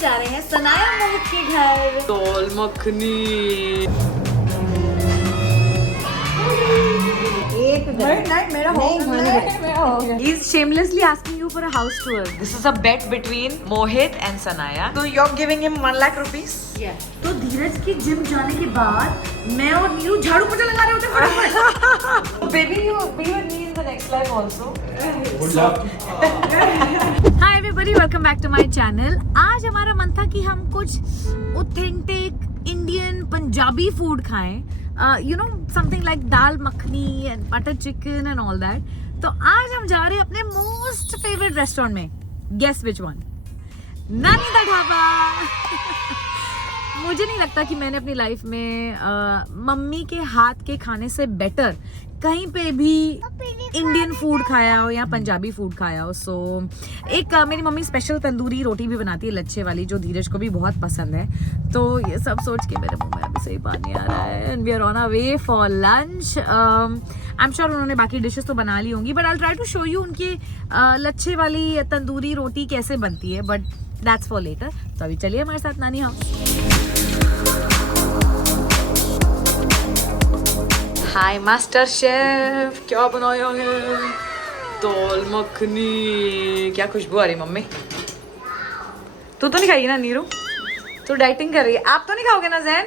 जा रहे हैं सनाया मोहित के घर। दाल मखनी मेरा हो गया। He's shamelessly asking you for a house tour. This is a bet between Mohit and Sanaya. So you're giving him 1 lakh rupees? Yeah. तो धीरज की जिम जाने के बाद मैं और नीरू झाड़ू पोछा लगा रहे होते फटाफट। Baby, you be with me in the next life also. Good luck. Hi everybody, welcome back to my channel. आज हमारा मन था कि हम कुछ ऑथेंटिक इंडियन पंजाबी फूड खाएं. You know, something like dal makhani and butter chicken and all that. तो आज हम जा रहे हैं अपने मोस्ट फेवरेट रेस्टोरेंट में. Guess which one? नानी दा ढाबा. मुझे नहीं लगता कि मैंने अपनी लाइफ में मम्मी के हाथ के खाने से बेटर कहीं पे भी इंडियन फूड खाया हो या पंजाबी फूड खाया हो. सो एक मेरी मम्मी स्पेशल तंदूरी रोटी भी बनाती है लच्छे वाली, जो धीरज को भी बहुत पसंद है. तो ये सब सोच के मेरे मुंह में अभी से ही पानी आ रहा है. And we are on a way for lunch. I am sure उन्होंने बाकी डिशेस तो बना ली होंगी, but I try to show you उनके लच्छे वाली तंदूरी रोटी कैसे बनती है, बट दैट्स फॉर लेटर. तो अभी चलिए हमारे साथ नानी हाउस. हाय मास्टर शेफ, क्या बनाया है? दाल मखनी. क्या खुशबू आ रही मम्मी. तू तो नहीं खाएगी ना नीरू? तू डाइटिंग कर रही है. आप तो नहीं खाओगे ना जैन?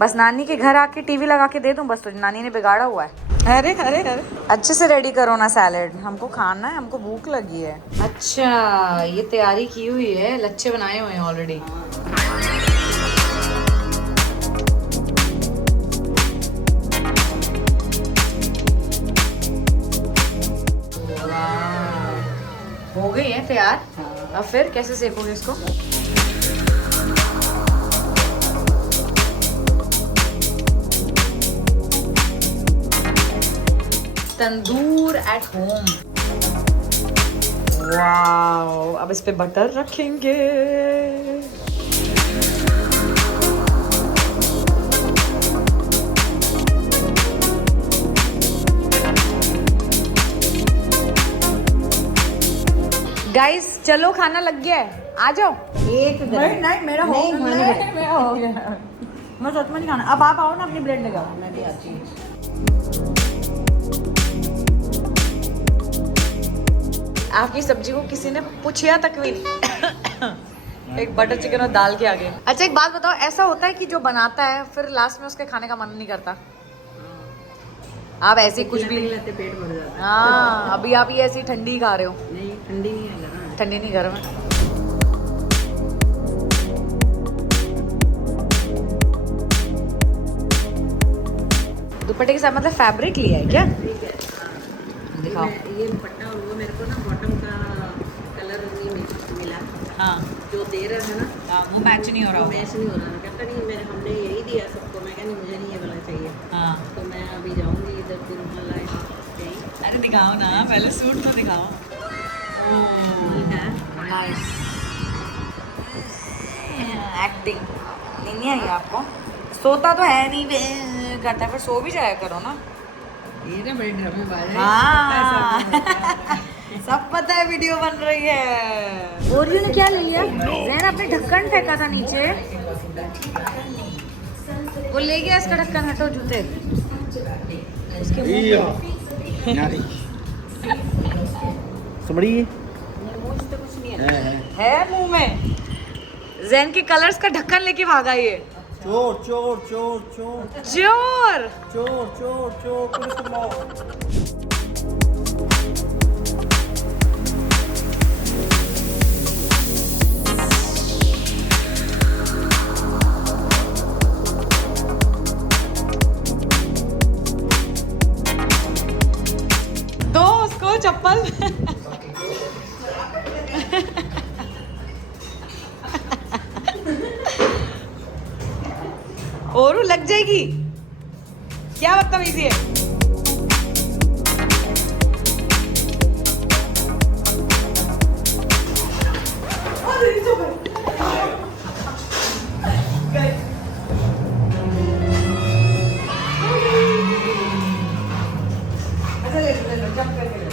बस नानी के घर आके टीवी लगा के दे दूं बस. तुझे नानी ने बिगाड़ा हुआ है. अरे अरे अरे अच्छे से रेडी करो ना सैलेड. हमको खाना है, हमको भूख लगी है. अच्छा ये तैयारी की हुई है, लच्छे बनाए हुए हैं ऑलरेडी. हो गई है तैयार. अब फिर कैसे सेकोगे इसको? तंदूर एट होम. वाओ. अब इस पे बटर रखेंगे. गाइस चलो खाना लग गया है, आ जाओ. एक नहीं मेरा हो गया. मैं सच में नहीं खाना. अब आप आओ ना, अपनी प्लेट लेकर आओ. मैं भी आती हूँ. आपकी सब्जी को किसी ने पूछा तक भी नहीं. एक बटर चिकन और दाल के आगे. अच्छा एक बात बताओ, ऐसा होता है कि जो बनाता है फिर लास्ट में उसके खाने का मन नहीं करता? आप ऐसे कुछ भी पेट भर जाता है. हाँ अभी आप ये ऐसी ठंडी खा रहे हो. नहीं ठंडी नहीं है. ठंडी नहीं गर्म है. दुपट्टे के साथ मतलब फैब्रिक लिया है क्या? दिखाओ. ये दुपट्टा और वो मेरे को ना बॉटम का कलर नहीं मिला. हाँ जो दे रहा है ना, हाँ वो मैच नहीं हो रहा. मैच नहीं हो रहा. कहता नहीं मेरे हमने यही दिया सबको. मैं कहनी मुझे नहीं ये वाला चाहिए. हाँ तो मैं अभी जाऊंगी इधर दिन वाला कहीं. अरे दिखाओ ना, पहले सूट तो दिखाओ. Nice acting. नहीं आई आपको? सोता तो है नहीं करता है, फिर सो भी जाया करो ना. ये ना बड़ी ड्रामेबाज है. हाँ सब पता है वीडियो बन रही है. ओरियो ने क्या ले लिया? जैन अपने ढक्कन फेंका था नीचे, वो ले गया इसका ढक्कन. हटो जूते उसके मुंह से कुछ नहीं है मुंह में. जैन के कलर्स का ढक्कन लेके भागा ये. चोर चोर चोर चोर चोर चोर चोर चोर पुलिस को बुलाओ. दो उसको चप्पल. और लग जाएगी. क्या बदतमीजी है. अच्छा ले लो जंप करके ले लो.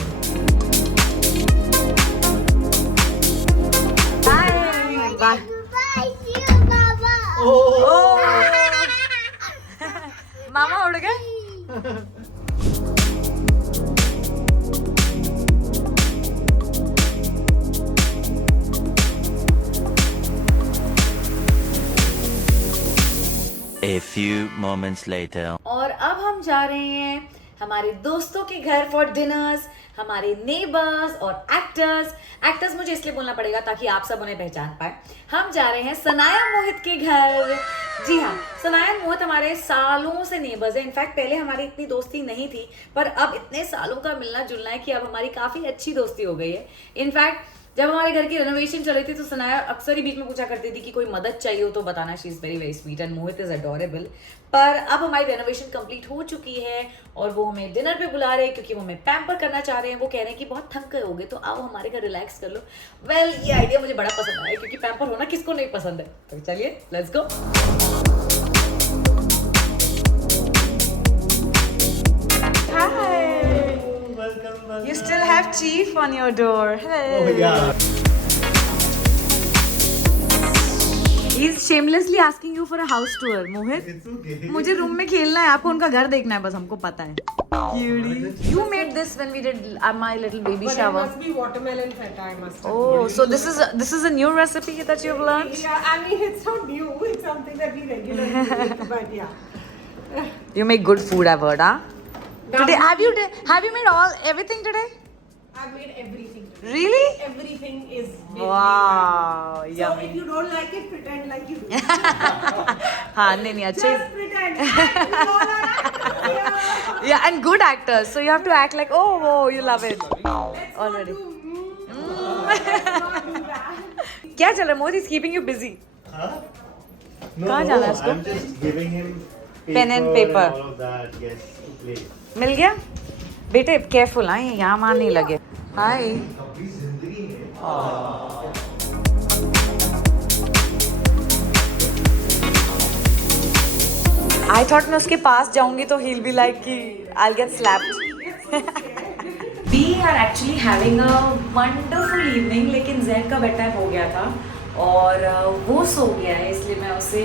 few moments later. और अब हम जा रहे हैं हमारे दोस्तों के घर फॉर डिनर्स, हमारे नेबर्स और एक्टर्स मुझे इसलिए बोलना पड़ेगा ताकि आप सब उन्हें पहचान पाए। हम जा रहे हैं सनाया मोहित के घर। जी हाँ, सनाया मोहित हमारे सालों से नेबर्स है। इनफैक्ट पहले हमारी इतनी दोस्ती नहीं थी, पर अब इतने सालों का मिलना जुलना है कि अब हमारी काफ़ी अच्छी दोस्ती हो गई है। इनफैक्ट जब हमारे घर की रेनोवेशन चल रही थी तो सनाया अक्सर ही बीच में पूछा करती थी कि कोई मदद चाहिए हो तो बताना। She is very very sweet and Mohit is adorable. पर अब हमारी रेनोवेशन कंप्लीट हो चुकी है और वो हमें डिनर पे बुला रहे हैं क्योंकि वो हमें पैम्पर करना चाह रहे हैं। वो कह रहे हैं कि बहुत थक गए होगे तो आओ हमारे घर रिलैक्स कर लो। वेल, ये आइडिया मुझे बड़ा पसंद आया क्योंकि पैम्पर होना किसको नहीं पसंद है। तो चलिए let's go. Welcome. You still have chief on your door. Hey. Oh yeah. He's shamelessly asking you for a house tour, Mohit. It's okay. मुझे रूम में खेलना है, आपको उनका घर देखना है, बस हमको पता है. Cutie. You made this when we did my little baby But shower. it must be watermelon feta, I must have. Oh, so this is a new recipe that you've learned? Yeah, I mean it's not new. It's something that we regularly make, but yeah. You make good food, I've heard, huh? Today, have you made everything today? I've made everything. Today. Really? Everything is. Wow, So yummy. if you don't like it, pretend like you do. हाँ नहीं अच्छे. Just pretend. And you all are actors. Yeah, and good actors. So you have to act like, oh, you love it Let's already. Not do that. क्या चल रहा है? Mohit is keeping you busy. Huh? कहाँ जाना है इसको? I'm just giving him Pen and paper. And all of that. Yes, to play. मिल गया? बेटे केयरफुल हाँ, ये यहाँ वहाँ नहीं लगे. हाय. अपनी जिंदगी है. I thought मैं उसके पास जाऊंगी तो he'll be like कि I'll get slapped. We are actually having a wonderful evening, लेकिन जैद का बेड टाइम हो गया था और वो सो गया है, इसलिए मैं उसे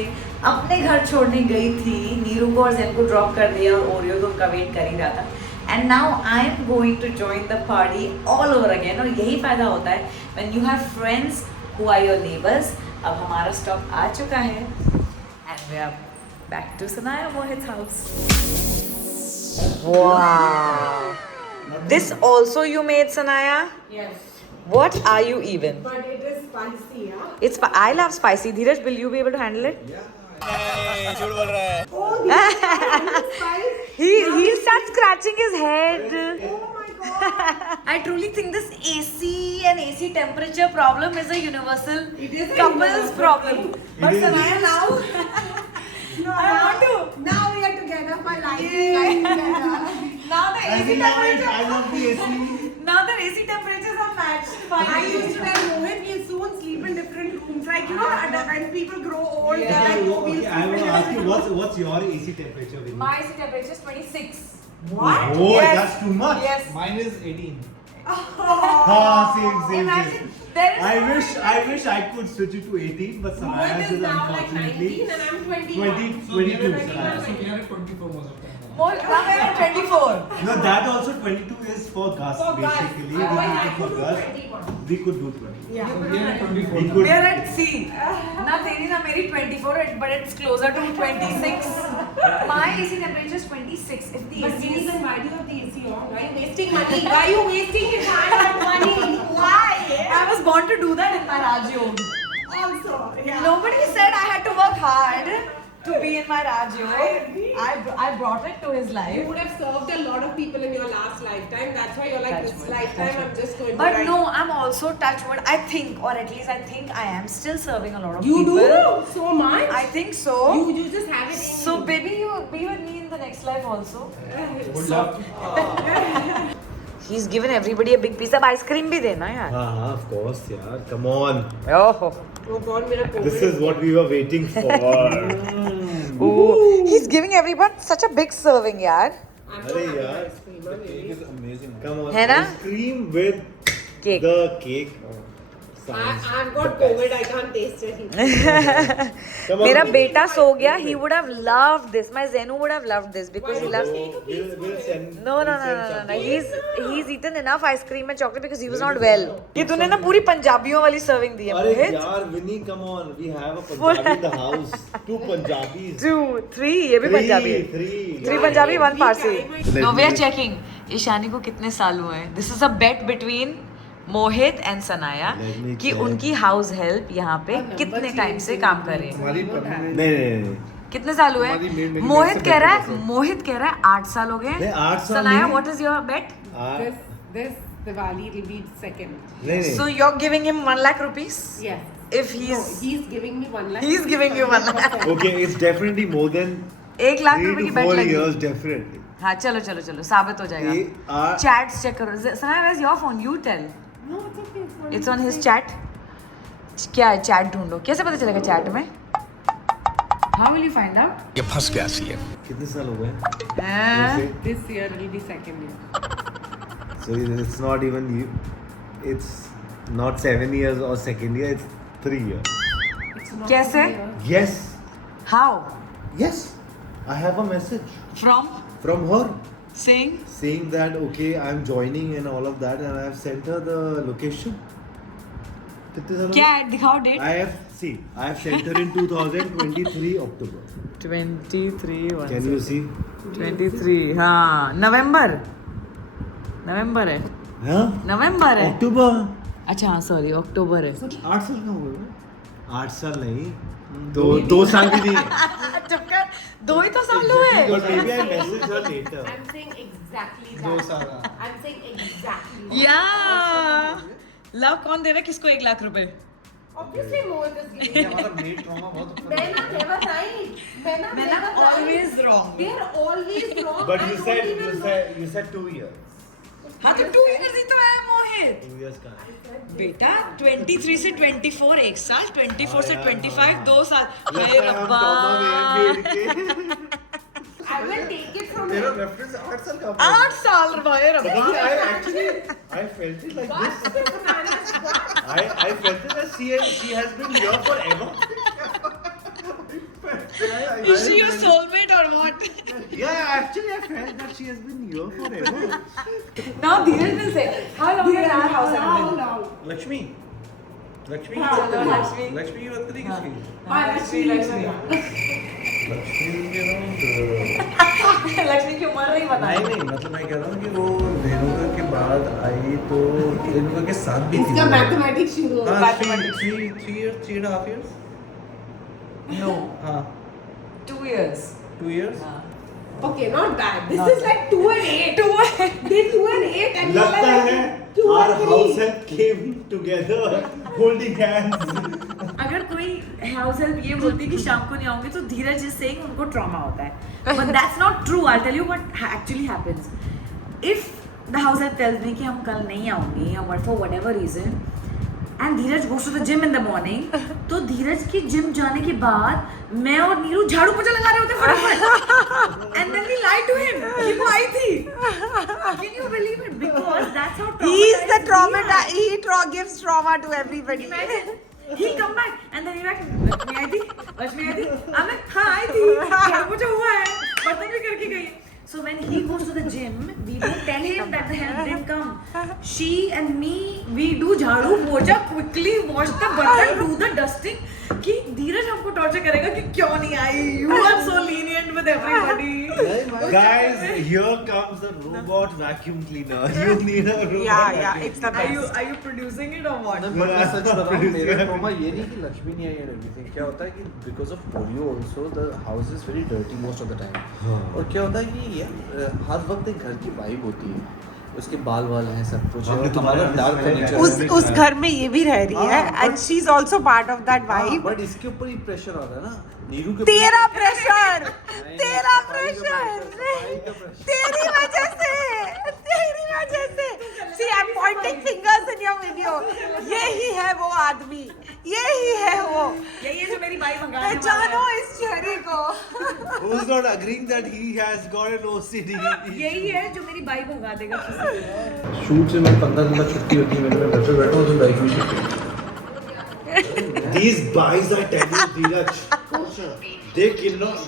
अपने घर छोड़ने गई थी. नीरू को और जैद को ड्रॉप कर दिया और ओरियो तो उनका वेट कर ही रहा था. And now I am going to join the party all over again. और यही फायदा होता है when you have friends who are your neighbours. अब हमारा स्टॉप आ चुका है and we are back to Sanaya Mohit's house. Wow. This also you made, Sanaya? Yes. What are you even? But it is spicy, yeah. It's I love spicy. Dheeraj, will you be able to handle it? Oh, this spice. He'll start scratching his head. Oh my god. I truly think this AC and AC temperature problem is a universal It is a couples universal problem. But is. Sanaya now, No, I want to. Now we are together for life. Together. Now the I AC think temperature. I love the AC. Now the AC temperatures are matched. I Finally. used to tell Mohit we'll soon sleep in different rooms. Like, you know, when people grow old, they're like, oh, we'll Okay, I sleep will in ask you different what's your AC temperature? With My AC temperature is 26. What? Oh, Yes. that's too much. Yes. Mine is 18. Ah, same. Imagine there is. I wish I could switch it to 18, but Mohit Sanaya's is is now like unfortunately 19 and I'm 21. 22. So Sanaya's. we are at 24 most of the time. More, now we're at 24. No, that also 22 is for Gus For Gus. basically. Oh, We I did it for could do Gus. 21. We could do 20. Yeah. So we are at 24. We now. could. We're at C. Na teri na meri 24, but it's closer to 26. My AC temperature is 26. If the But AC really, is. then why do you have the AC on? Why are you wasting money? Why are you wasting your time and money? Why? I was born to do that in my Rajyog. Also, yeah. Nobody said I had to work hard to be in my Rajyog. I agree. I brought it to his You life. would have served a lot of people in your last lifetime. That's why you're like, Touch this wood, lifetime touch I'm just going to But write. no, I'm also touch wood. I think, or at least I think I am still serving a lot of You people. do so much. I think so. You just have it in So you. baby, you will be with me in the next life also. Would love. He's given everybody a big piece of ice cream भी देना यार. Of course, yeah. Come on. Oh. Oh God, मेरा COVID. This is what we were waiting for. Ooh. He's giving everyone such a big serving yaar. I'm not Arey having yaar. ice cream, huh, The cake maybe. is amazing. Come on. है ना? Ice cream with Cake. the cake. I've got COVID. I can't taste it. Come on. मेरा बेटा सो गया. He would have loved this. My Zenu would have loved this because he loves. We'll send. No. He's eaten enough ice cream and chocolate because he was not well. ये तूने ना पूरी पंजाबियों वाली serving दी है. अरे मोहित. यार विनी, come on. We have a Punjabi in the house. 2 Punjabis. 2, 3 ये भी पंजाबी है. 3 Punjabi 1 Parsi. No, we are checking. Ishani को कितने साल हुए हैं? This is a bet between Mohit and Sanaya Let me कि check. उनकी हाउस हेल्प यहाँ पे कितने टाइम से काम कर रही है. नहीं. कितने साल हुए हमारी maid मेरी मोहित maid से कह रहा better है 8 साल हो गए. नहीं, 8 साल सनाया नहीं. What is your bet? This Diwali will be second. नहीं. So you are giving him 1 lakh rupees Yes. If he No, is he's giving me 1 lakh. He is giving you 1 lakh. Okay, it's definitely more than 1 lakh 3 रुपए की to बेट 4 लगी. years, definitely. हाँ चलो साबित हो जाएगा. Chats check करो. Sanaya where is your phone? You tell. No, it's okay. It's fine. It's on his chat. क्या है? चैट ढूंढो. कैसे पता चलेगा चैट में? How will you find out? ये फंस गया सी है. कितने साल हो गए? This year will be second year. So it's not even you. It's not 7 years or second year. It's 3 years. It's not कैसे? a year. Yes. How? Yes. I have a message from from her Singh. saying that okay, I'm joining and all of that, and I have sent her the location. कितने साल हो क्या गए? है? दिखाओ date. I have sent her in 2023 October. 23 Can you see? 23 हाँ नवंबर है. हाँ? नवंबर है. October. अच्छा हाँ सॉरी अक्टूबर है. 8 साल का हो गया? 8 साल नहीं. 2 साल भी नहीं. चुपकर 2 ही तो साल हुए. But maybe I messaged her later. I'm saying exactly that. I'm saying exactly. या लव कौन दे रहा है किसको 1 लाख रुपए? Obviously, Mohit is giving me. हमारा मेड ट्रॉमा बहुत Men are never right. Men are Men are never right. always wrong. They are always wrong. But I you don't said even know. you said 2 years. हाँ तो 2 years ही तो है मोहित. 2 years का है. बेटा 23 से 24 1 साल, 24 से 25 2 साल. लगता हे है हम रब्बा. ट्रॉमा में के. I will take it from तेरा him. रेफरेंस 8 साल का. 8 साल भाई रब्बा. I felt it like this. I felt it that she has been here forever. Is she your soulmate or what? Yeah, actually I felt that she has been here forever. Now Dheeraj will say, how long has our house been? Lakshmi Lakshmi Lakshmi. Lakshmi की बात करी किसकी? लक्ष्मी. लक्ष्मी की उम्र नहीं बता. नहीं मतलब मैं कह रहा हूँ कि वो रेणुका के बाद आई तो रेणुका के साथ भी थी. इसका मैथमेटिक्स शुरू हो. हाँ 3.5 years. No. हाँ 2 years. 2 years. Okay, not bad. This is like 2 and 8. 2 They 2 and 8 and you're लगता like है 2 our and 3. house have came together holding hands. अगर कोई हाउस हेल्प ये बोलती है कि शाम को नहीं आऊंगी तो धीरज इज सेइंग उनको ट्रॉमा होता है. But that's not true. I tell you what actually happens. If the house help tells me कि हम कल नहीं आऊंगी और for whatever reason and Dheeraj goes to the gym in the morning, तो धीरज की जिम जाने के बाद मैं और नीरू झाड़ू पोछा लगा रहे होते फटाफट. And then we lie to him कि वो आई थी. Can you believe it? Because that's how He gives trauma to everybody. He'll come back and then he'll be like, Lakshmi आई थी. I'm like, हाँ आई थी. झाड़ू पोछा हुआ है. बर्तन भी करके गई. So when he goes to the gym, we don't tell him that the help didn't come. She and me, we do झाड़ू पोछा, quickly wash the burton, do the dusting. कि धीरज हमको टॉर्चर करेगा कि क्यों नहीं आई. You are so lenient with everybody. Guys, here comes the robot vacuum cleaner. You need a robot vacuum. It's the Are you producing it or what? But मैं सच बता रहा हूँ मेरा ट्रॉमा ये नहीं कि लक्ष्मी नहीं आई और एवरीथिंग. क्या होता है कि because of polio also the house is very dirty most of the time. और क्या होता है कि हर वक्त एक घर की वाइब होती है. उसके बाल हैं सब कुछ. हमने तुम्हारा डार्क फर्नीचर. उस घर में ये भी रह रही है and she's also part of that vibe. But इसके ऊपर ही प्रेशर आ रहा है ना नीरू के. तेरा प्रेशर नहीं, तेरा सफाई का प्रेशर pressure. तेरी वजह से see I'm pointing fingers in your video. यही है वो आदमी, यही है वो. यही है जो मेरी बाई मंगा रही है. पहचानो इस चेहरे को. Who's not agreeing that he has got an OCD? यही है जो मेरी बाई मंगा देगा. शूट से मैं 15 दिन बाद छुट्टी होती है. मैं घर पे बैठा हूँ तो बाइक में छुट्टी. These boys are telling Dheeraj,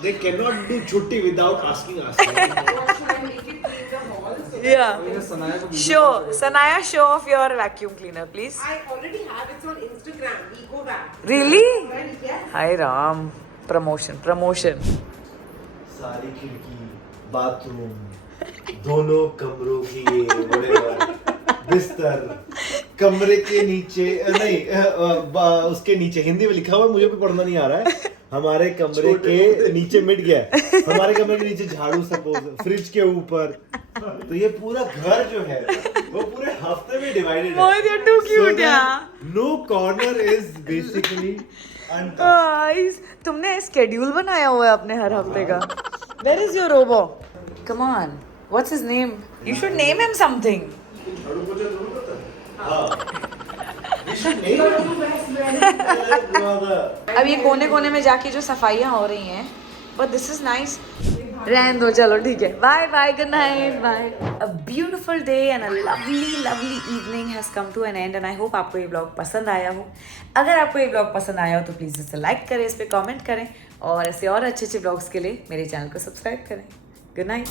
they cannot do chutti without asking us. Yeah. Sanaya, show off your vacuum cleaner, please. I already have it on Instagram. Eco Vac. Really? Yes. Hi Ram. Promotion. सारी खिड़की, bathroom, दोनों कमरों की ये whatever, बिस्तर, कमरे के नीचे उसके नीचे हिंदी में लिखा हुआ है, मुझे भी पढ़ना नहीं आ रहा है. हमारे कमरे के नीचे मिट गया. हमारे कमरे के नीचे झाड़ू, सपोज फ्रिज के ऊपर. तो ये पूरा घर जो है वो पूरे हफ्ते में डिवाइडेड है. Mohammed, you're too cute, yeah. No corner is basically untouched. Guys, तुमने स्केड्यूल बनाया हुआ है अपने हर हफ्ते का. Where is your robo? Come on. What's his name? You should name him something. झाड़ू पोछा जरूर करता है. हाँ. We should name it. अब ये कोने में जाके जो सफाइयाँ हो रही हैं, but this is nice. रहने दो, चलो ठीक है. Bye bye, good night, bye. A beautiful day and a lovely evening has come to an end and I hope आपको ये ब्लॉग पसंद आया हो. अगर आपको ये ब्लॉग पसंद आया हो तो प्लीज़ इसे लाइक करें, इस पर कमेंट करें और ऐसे और अच्छे ब्लॉग्स के लिए मेरे चैनल को सब्सक्राइब करें. Good night.